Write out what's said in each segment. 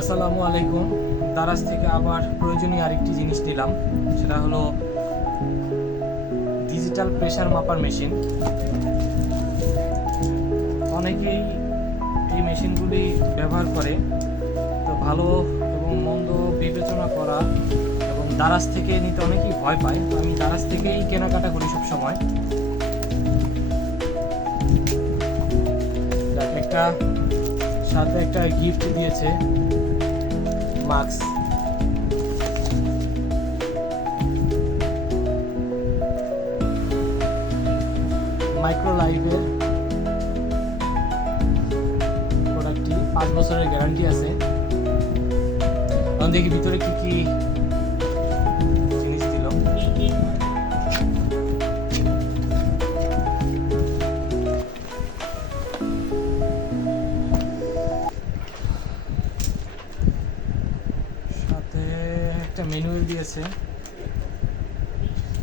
আসসালামু আলাইকুম। দারাজ থেকে আবার প্রয়োজনীয় আরেকটি জিনিস নিলাম, সেটা হলো ডিজিটাল প্রেশার মাপার মেশিন অনেকেই এই মেশিনগুলি ব্যবহার করে, তো ভালো এবং মন্দ বিবেচনা করা এবং দারাজ থেকে নিতে অনেকেই ভয় পায় আমি দারাজ থেকেই কেনাকাটা করি সব সময়। একটা সাথে একটা গিফট দিয়েছে মাস্ক মাইক্রো লাইফের প্রোডাক্টটি পাঁচ বছরের গ্যারান্টি আছে। এখন দেখি ভিতরে কি কি একটা ম্যানুয়াল দিয়েছে।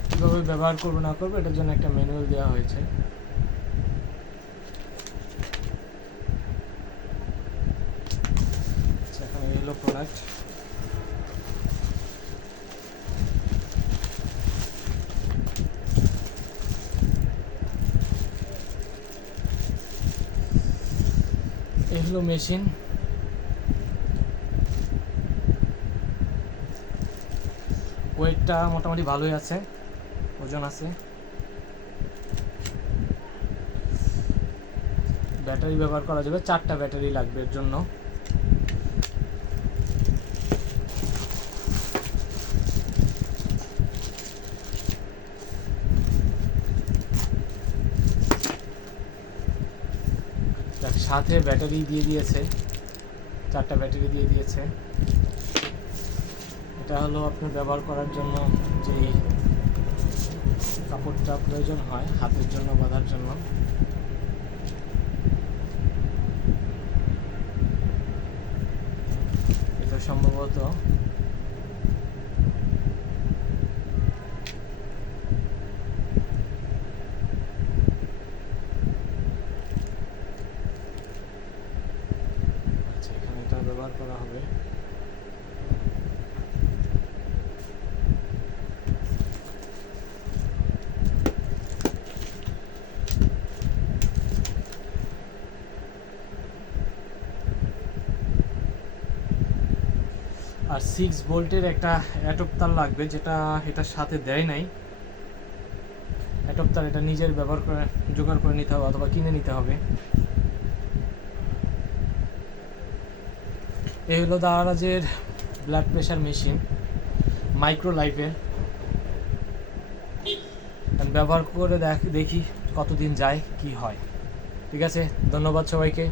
কীভাবে ব্যবহার করব, না করব, এটার জন্য একটা ম্যানুয়াল দেওয়া হয়েছে। আচ্ছা এখানে এলো মেশিন ওয়েটটা মোটামুটি ভালোই আছে, ওজন আছে। ব্যাটারি ব্যবহার করা যাবে, চারটা ব্যাটারি লাগবে এর জন্য। সাথে ব্যাটারি দিয়ে দিয়েছে, চারটা ব্যাটারি দিয়ে দিয়েছে। এটা হলো আপনার ব্যবহার করার জন্য যেই কাপড়টা প্রয়োজন হয়, হাতের জন্য বাঁধার জন্য। এটা সম্ভবত আচ্ছা ব্যবহার করা হবে। আর সিক্স ভোল্টের একটা অ্যাডপ্টার লাগবে যেটা এটার সাথে দেয় নাই। অ্যাডপ্টার এটা নিজের ব্যবহার করে, জোগাড় করে নিতে হবে অথবা কিনে নিতে হবে। এই হলো দারাজের ব্লাড প্রেশার মেশিন মাইক্রো লাইফের ব্যবহার করে দেখি কতদিন যায়, কি হয়। ঠিক আছে, ধন্যবাদ সবাইকে।